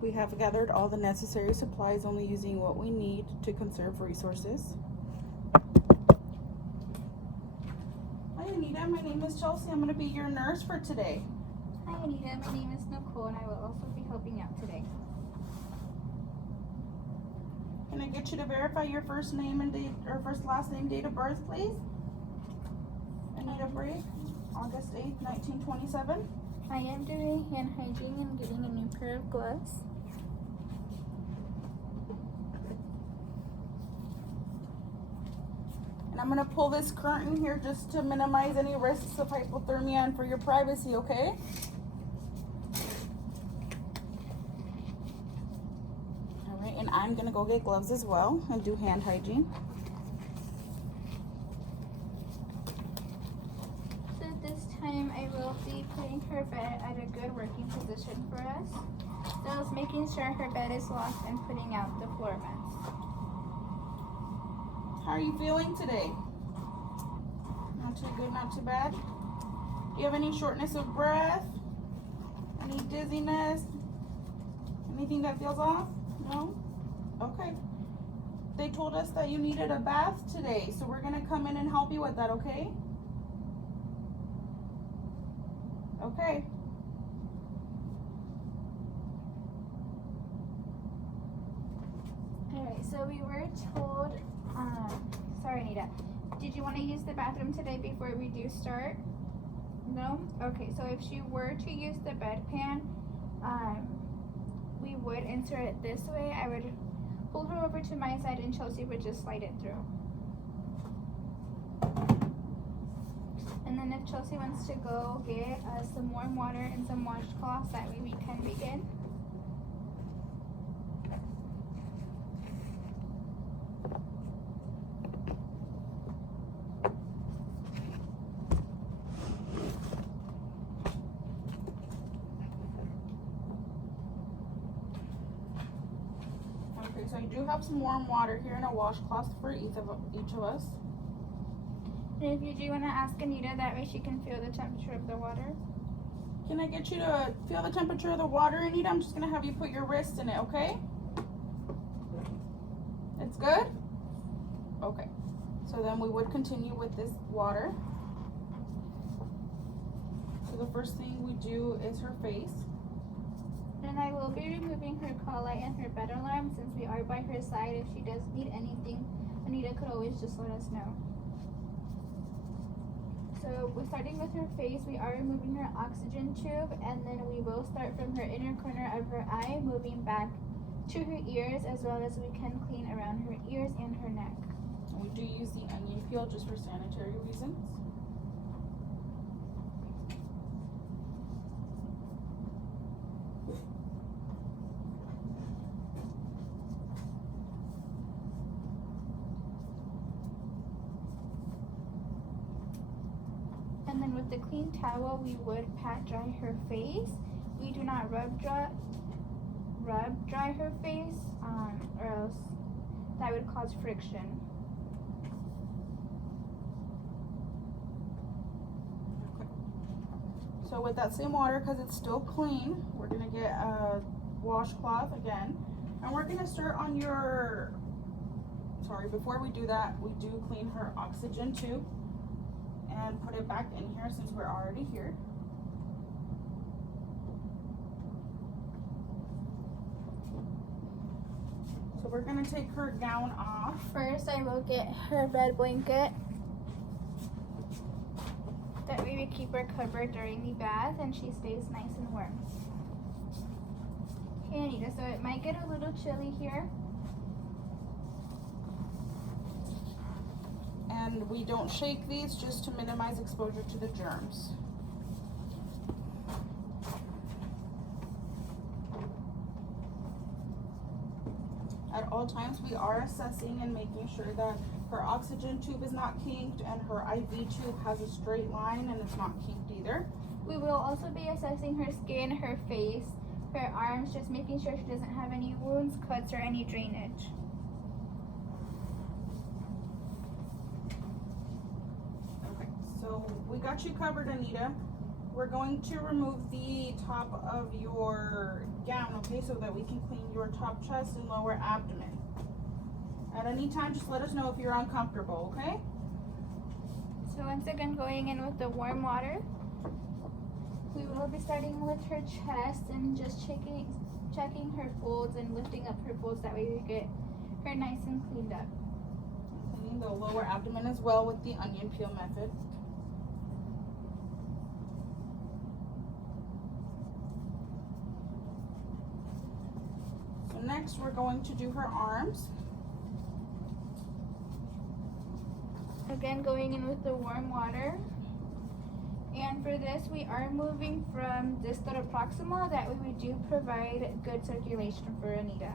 We have gathered all the necessary supplies, only using what we need to conserve resources. Hi Anita, my name is Chelsea. I'm going to be your nurse for today. Hi Anita, my name is Nicole and I will also be helping out today. Can I get you to verify your first name and date, or first last name, date of birth, please? Anita Brake, August 8th, 1927. I am doing hand hygiene and getting a new pair of gloves. And I'm going to pull this curtain here just to minimize any risks of hypothermia and for your privacy, okay? All right, and I'm going to go get gloves as well and do hand hygiene. So this time I will be putting her bed at a good working position for us. So I was making sure her bed is locked and putting out the floor mats. How are you feeling today? Not too good, not too bad? Do you have any shortness of breath? Any dizziness? Anything that feels off? No? Okay. They told us that you needed a bath today, so we're gonna come in and help you with that, okay? Okay. Alright, so we were told, sorry Anita, did you want to use the bathroom today before we do start? No? Okay, so if she were to use the bedpan, we would insert it this way. I would pull her over to my side and Chelsea would just slide it through. And then if Chelsea wants to go get some warm water and some washcloths, that way we can begin. Okay, so I do have some warm water here and a washcloth for each of us. And if you do want to ask Anita, that way she can feel the temperature of the water. Can I get you to feel the temperature of the water, Anita? I'm just gonna have you put your wrist in it, okay? It's good? Okay. So then we would continue with this water. So the first thing we do is her face. And I will be removing her call light and her bed alarm since we are by her side. If she does need anything, Anita could always just let us know. So we're starting with her face. We are removing her oxygen tube, and then we will start from her inner corner of her eye, moving back to her ears, as well as we can clean around her ears and her neck. And we do use the onion peel just for sanitary reasons. And then with the clean towel, we would pat dry her face. We do not rub dry her face, or else that would cause friction. Okay. So with that same water, because it's still clean, we're gonna get a washcloth again, and we're gonna start on your. Sorry, before we do that, we do clean her oxygen tube and put it back in here since we're already here. So we're gonna take her gown off. First, I will get her bed blanket. That way we keep her covered during the bath and she stays nice and warm. Okay, Anita, so it might get a little chilly here. And we don't shake these just to minimize exposure to the germs. At all times, we are assessing and making sure that her oxygen tube is not kinked and her IV tube has a straight line and it's not kinked either. We will also be assessing her skin, her face, her arms, just making sure she doesn't have any wounds, cuts, or any drainage. Okay, so we got you covered, Anita. we're going to remove the top of your gown, okay, so that we can clean your top chest and lower abdomen. At any time, just let us know if you're uncomfortable, okay? So once again, going in with the warm water. We will be starting with her chest and just checking her folds and lifting up her folds. That way we get her nice and cleaned up. Cleaning the lower abdomen as well with the onion peel method. So next we're going to do her arms. Again, going in with the warm water. And for this, we are moving from distal to proximal. That way we do provide good circulation for Anita.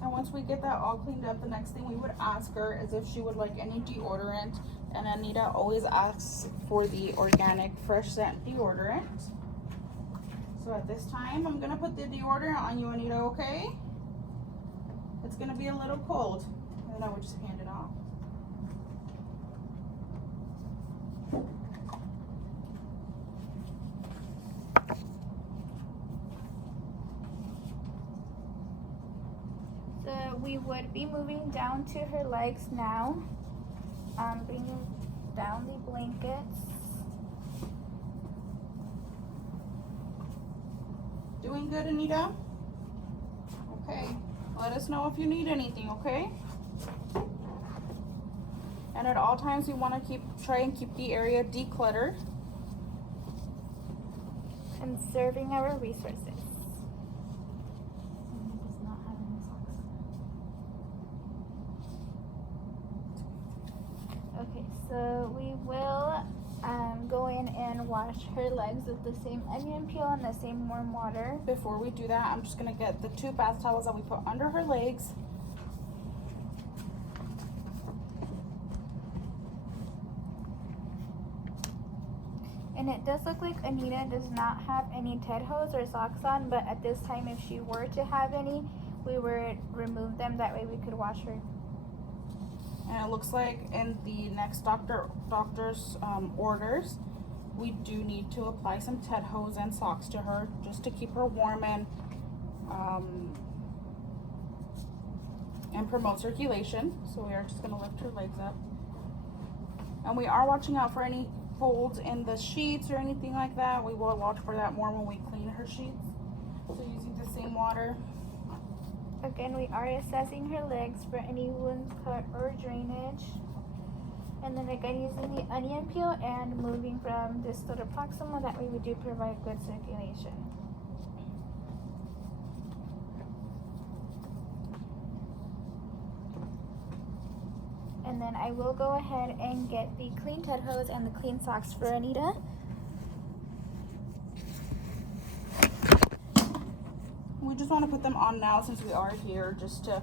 And once we get that all cleaned up, the next thing we would ask her is if she would like any deodorant. And Anita always asks for the organic fresh scent deodorant. So at this time, I'm gonna put the deodorant on you, Anita, okay? It's gonna be a little cold. And then I would just hand it off. So we would be moving down to her legs now. Bringing down the blankets. Doing good, Anita? Okay. Let us know if you need anything, okay? And at all times, we want to try and keep the area decluttered. Conserving our resources. Okay, so we will go in and wash her legs with the same onion peel and the same warm water. Before we do that, I'm just gonna get the 2 bath towels that we put under her legs. And it does look like Anita does not have any Ted hose or socks on, but at this time, if she were to have any, we would remove them. That way we could wash her. And it looks like in the next doctor's orders, we do need to apply some Ted hose and socks to her just to keep her warm and promote circulation. So we are just going to lift her legs up. And we are watching out for any folds in the sheets or anything like that. We will watch for that more when we clean her sheets. So using the same water. Again, we are assessing her legs for any wound, cut, or drainage. And then again, using the onion peel and moving from distal to proximal. That way we do provide good circulation. And then I will go ahead and get the clean Ted hose and the clean socks for Anita. We just want to put them on now since we are here, just to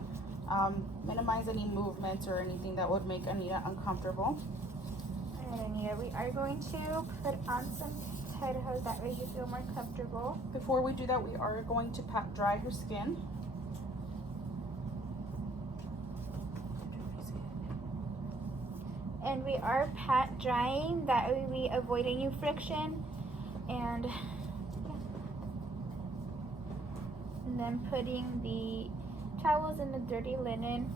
minimize any movements or anything that would make Anita uncomfortable. Alright, Anita, we are going to put on some Ted hose, that way you feel more comfortable. Before we do that, we are going to pat dry her skin. And we are pat drying, that way we avoid any friction. And then putting the towels in the dirty linen.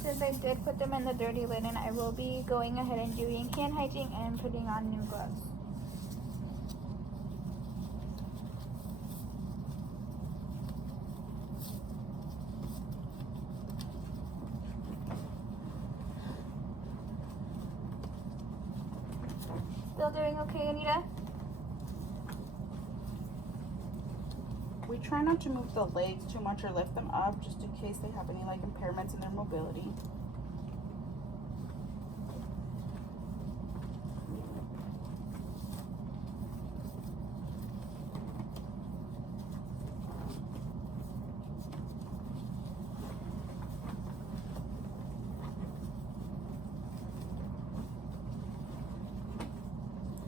Since I did put them in the dirty linen, I will be going ahead and doing hand hygiene and putting on new gloves. Still doing okay, Anita? We try not to move the legs too much or lift them up, just in case they have any like impairments in their mobility.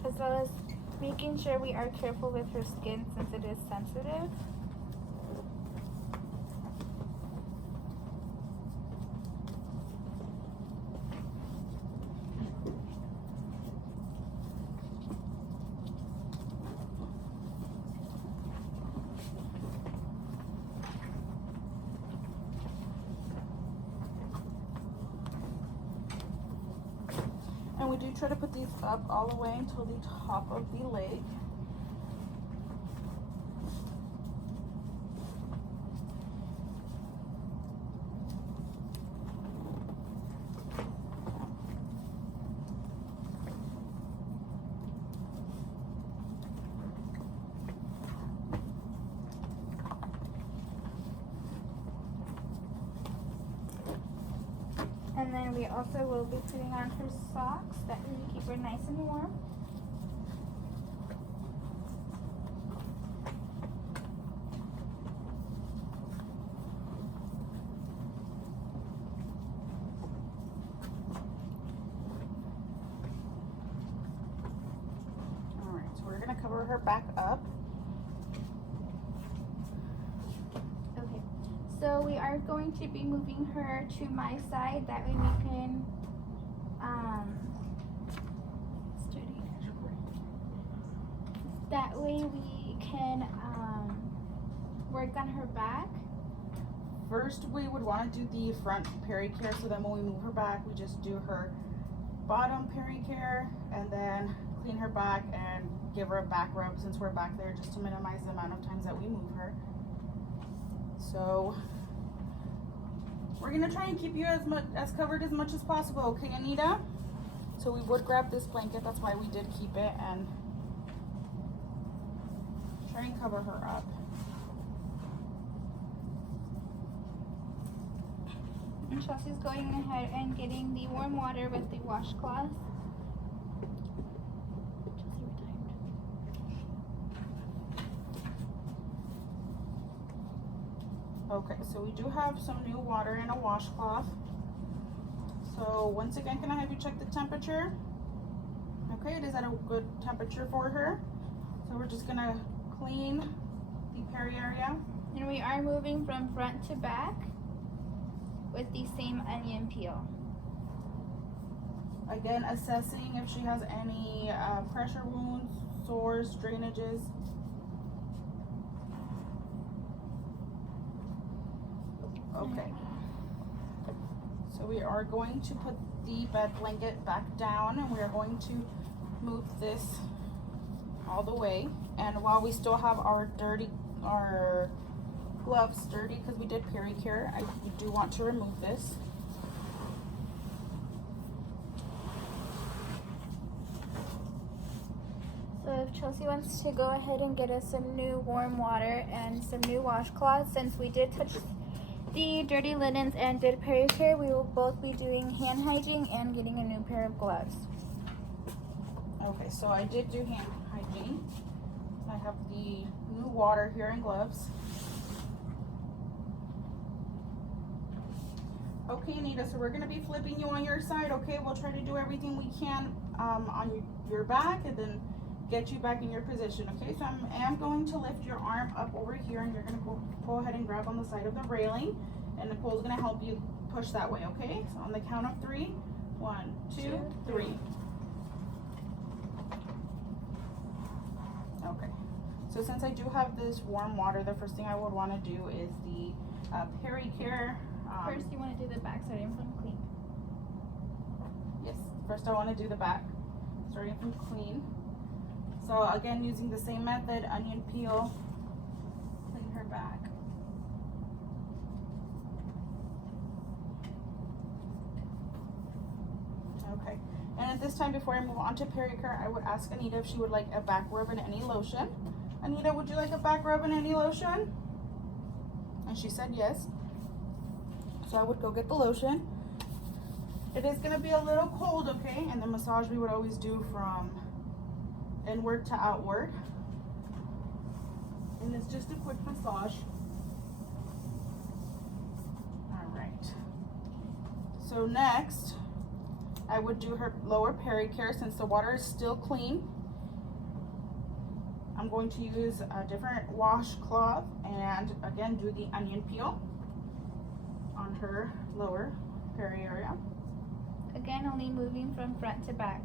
As well as making sure we are careful with her skin since it is sensitive. we do try to put these up all the way until the top of the leg. And then we also will be putting on her socks that way we keep her nice and warm. Alright, so we're gonna cover her back up. Okay, so we are going to be moving her to my side. That way we can, that way we can work on her back. First, we would want to do the front pericare, so then when we move her back, we just do her bottom pericare and then clean her back and give her a back rub since we're back there, just to minimize the amount of times that we move her. So we're gonna try and keep you as covered as much as possible, okay, Anita? So we would grab this blanket, that's why we did keep it, and try and cover her up. And Chelsea's going ahead and getting the warm water with the washcloth. Okay, so we do have some new water in a washcloth. So once again, can I have you check the temperature? Okay, it is at a good temperature for her. So we're just gonna clean the peri area. And we are moving from front to back with the same onion peel. Again, assessing if she has any pressure wounds, sores, drainages. Okay. So we are going to put the bed blanket back down, and we are going to move this all the way. And while we still have our gloves dirty because we did pericure, we do want to remove this. So if Chelsea wants to go ahead and get us some new warm water and some new washcloths, since we did touch the dirty linens and did pericure, we will both be doing hand hygiene and getting a new pair of gloves. Okay, so I did do hand hygiene. I have the new water here and gloves. Okay, Anita, so we're gonna be flipping you on your side, okay? We'll try to do everything we can on your back and then get you back in your position, okay? So I am going to lift your arm up over here, and you're gonna go ahead and grab on the side of the railing, and Nicole's gonna help you push that way, okay? So on the count of 3, 1, 2, 3. Okay, so since I do have this warm water, the first thing I would want to do is the pericare. First, you want to do the back starting from clean. Yes, first I want to do the back starting from clean. So again, using the same method, onion peel, clean her back. Okay, and at this time, before I move on to pericure, I would ask Anita if she would like a back rub and any lotion. Anita, would you like a back rub and any lotion? And she said yes. So I would go get the lotion. It is gonna be a little cold, okay? And the massage we would always do from inward to outward. And it's just a quick massage. All right. So next, I would do her lower pericare. Since the water is still clean, I'm going to use a different washcloth and again do the onion peel on her lower peri area. Again, only moving from front to back.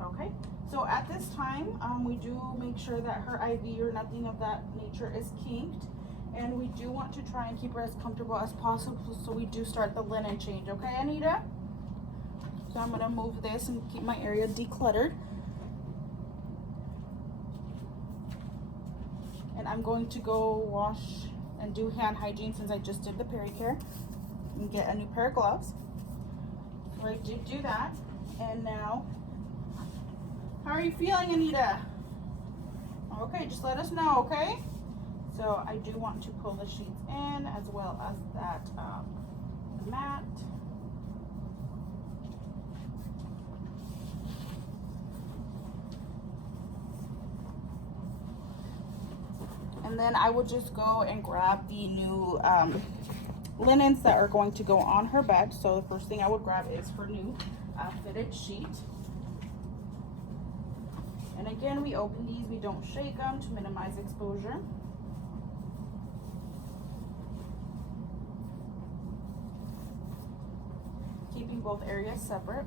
Okay, so at this time, we do make sure that her IV or nothing of that nature is kinked. And we do want to try and keep her as comfortable as possible, so we do start the linen change, okay, Anita? So I'm gonna move this and keep my area decluttered. And I'm going to go wash and do hand hygiene since I just did the pericure and get a new pair of gloves. So I did do that. And now, how are you feeling, Anita? Okay, just let us know, okay? So I do want to pull the sheets in as well as that mat. And then I will just go and grab the new linens that are going to go on her bed. So the first thing I would grab is her new fitted sheet. And again, we open these, we don't shake them to minimize exposure. Keeping both areas separate.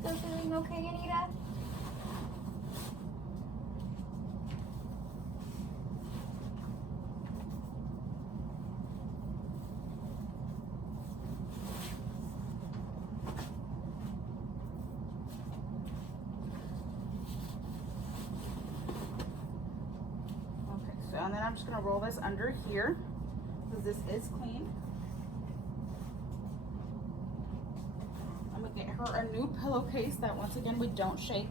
Still feeling okay, Anita? And then I'm just gonna roll this under here because this is clean. I'm gonna get her a new pillowcase that once again we don't shake.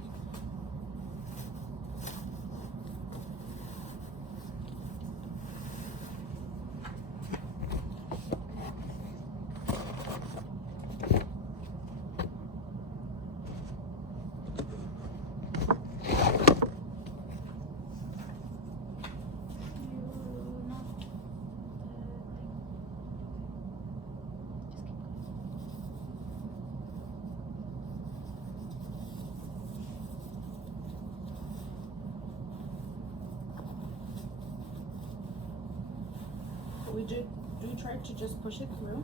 We do try to just push it through.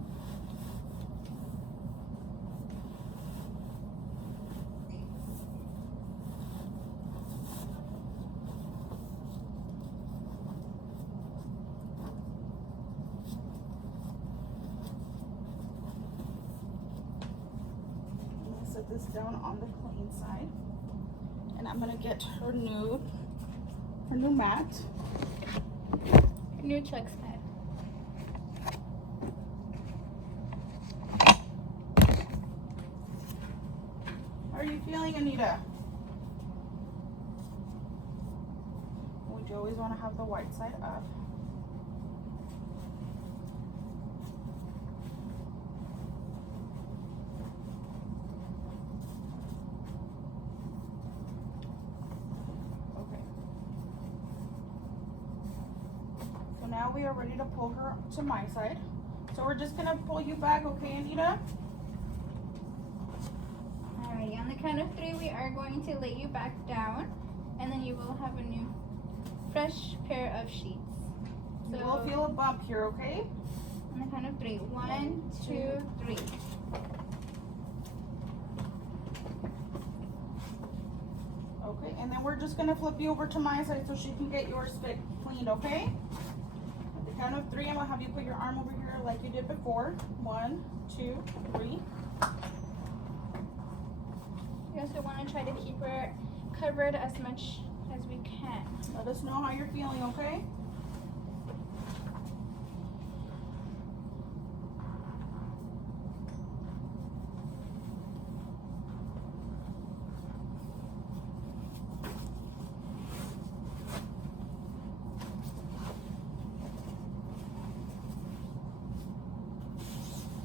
I'm gonna set this down on the clean side, and I'm gonna get her new mat. New Chucks mat. How are you feeling, Anita? We do always want to have the white side up. Okay. So now we are ready to pull her to my side. So we're just gonna pull you back, okay, Anita? Alrighty, on the count of 3, we are going to lay you back down, and then you will have a new, fresh pair of sheets. You will feel a bump here, okay? On the count of 3. 1, 2, 3. Okay, and then we're just gonna flip you over to my side so she can get yours cleaned, okay? At the count of 3, I'm gonna have you put your arm over here like you did before. 1, 2, 3. We also want to try to keep her covered as much as we can. Let us know how you're feeling, okay?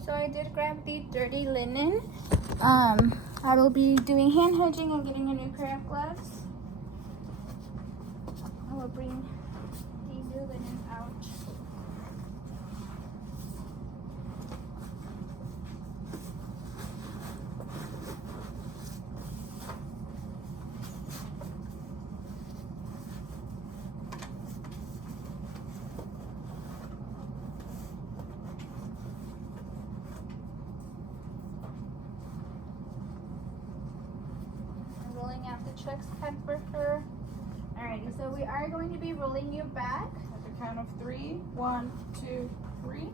So I did grab the dirty linen. I will be doing hand hygiene and getting a new pair of gloves. I will bring the new linen out. checks pad for her. Alrighty, so we are going to be rolling you back. At the count of 3. 1, 2, 3.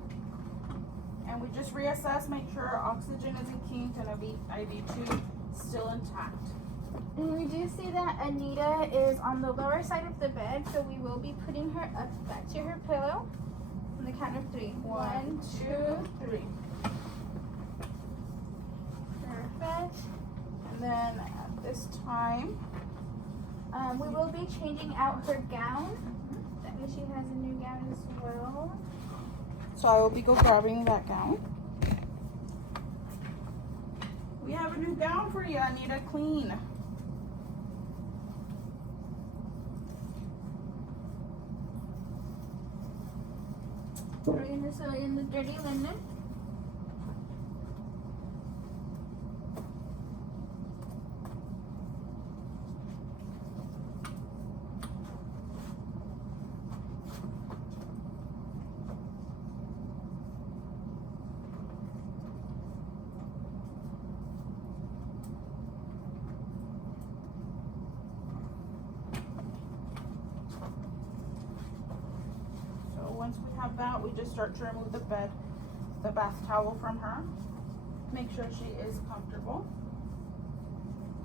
And we just reassess, make sure our oxygen isn't kinked and IV2 still intact. And we do see that Anita is on the lower side of the bed, so we will be putting her up back to her pillow. On the count of 3. 1, 2, 3. Perfect. And then at this time, we will be changing out her gown. That way she has a new gown as well. so I will be grabbing that gown. We have a new gown for you, Anita. Clean. We're going to sew in the dirty linen. Once we have that, we just start to remove the bath towel from her. Make sure she is comfortable.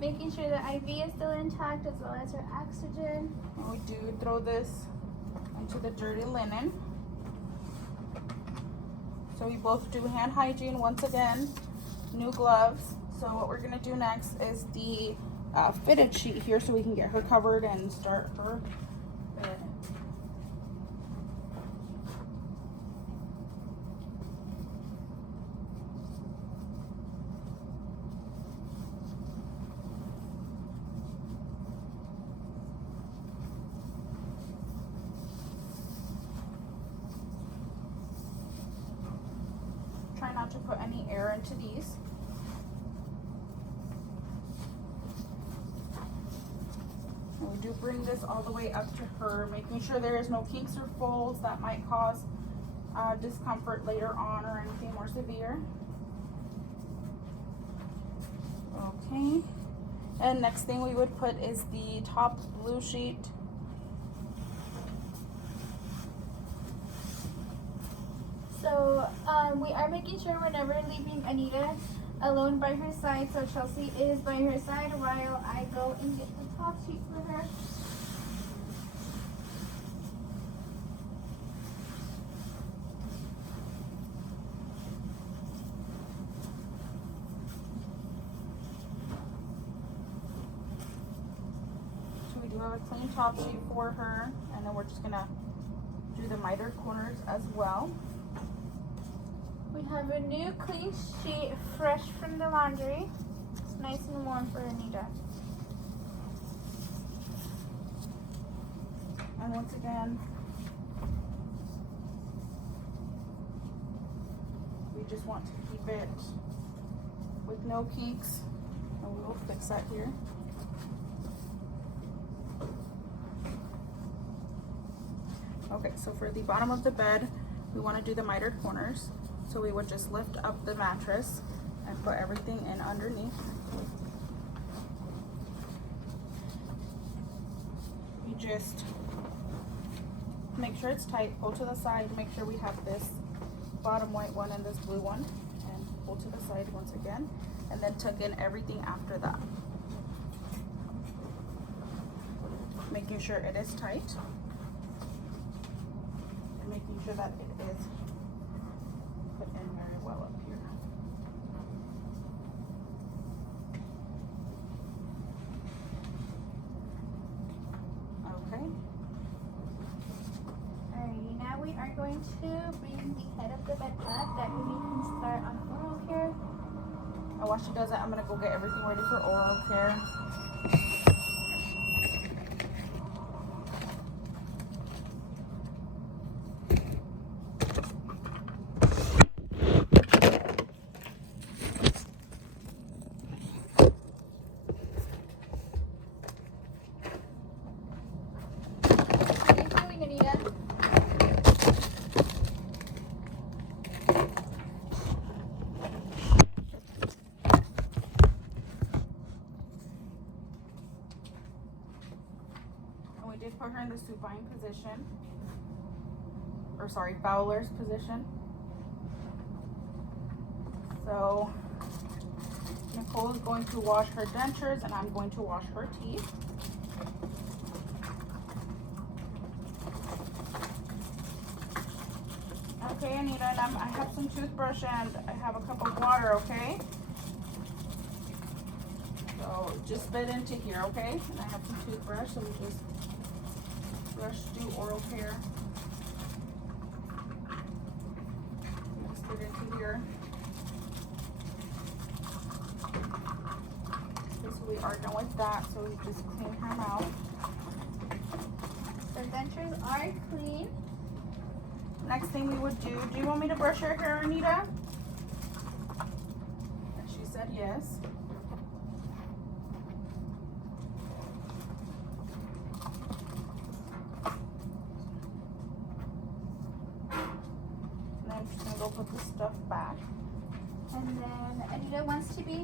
Making sure the IV is still intact as well as her oxygen. And we do throw this into the dirty linen. So we both do hand hygiene once again, new gloves. So what we're gonna do next is the fitted sheet here so we can get her covered and start her bed. Try not to put any air into these. And we do bring this all the way up to her, making sure there is no kinks or folds that might cause discomfort later on or anything more severe. Okay. And next thing we would put is the top blue sheet. So we are making sure we're never leaving Anita alone by her side. So Chelsea is by her side while I go and get the top sheet for her. So we do have a clean top sheet for her, and then we're just gonna do the mitered corners as well. We have a new clean sheet, fresh from the laundry. It's nice and warm for Anita. And once again, we just want to keep it with no kinks, and we will fix that here. Okay, so for the bottom of the bed, we want to do the mitered corners. So we would just lift up the mattress and put everything in underneath. You just make sure it's tight, pull to the side, make sure we have this bottom white one and this blue one, and pull to the side once again, and then tuck in everything after that. Making sure it is tight, and making sure that it is put in very well up here. Okay. Alrighty, now we are going to bring the head of the bed up. That way we can start on oral care. And while she does that, I'm gonna go get everything ready for oral care. How are you feeling, Anita? the supine position. Or sorry, Fowler's position. So Nicole is going to wash her dentures and I'm going to wash her teeth. Okay, Anita, and I have some toothbrush and I have a cup of water, okay? So just spit into here, okay? And I have some toothbrush, so we just brush, do oral care. Just spit into here. Okay, so we are done with that, so we just clean her mouth. The dentures are clean. Next thing we would do you want me to brush your hair, Anita? And she said yes. And then I'm just gonna go put the stuff back. And then Anita wants to be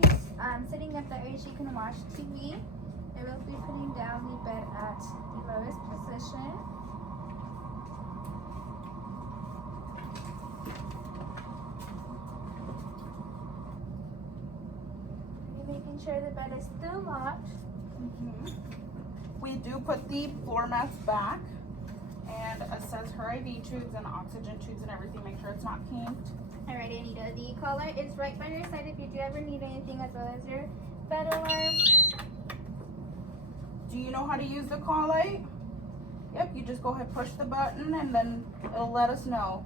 sitting up there she can watch TV. I will be putting down the bed at the lowest position. Making sure the bed is still locked. We do put the floor mats back and assess her IV tubes and oxygen tubes and everything. Make sure it's not kinked. Alright, Anita, the collar is right by your side if you do ever need anything, as well as your bed alarm. Do you know how to use the call light? Yep, you just go ahead, push the button, and then it'll let us know.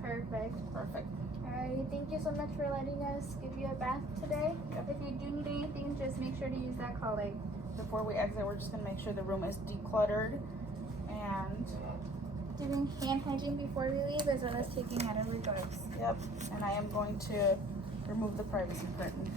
Perfect. Perfect. Alright, thank you so much for letting us give you a bath today. Yep. If you do need anything, just make sure to use that call light. Before we exit, we're just gonna make sure the room is decluttered and Doing hand hygiene before we leave, as well as taking out our drugs. yep, and I am going to remove the privacy curtain.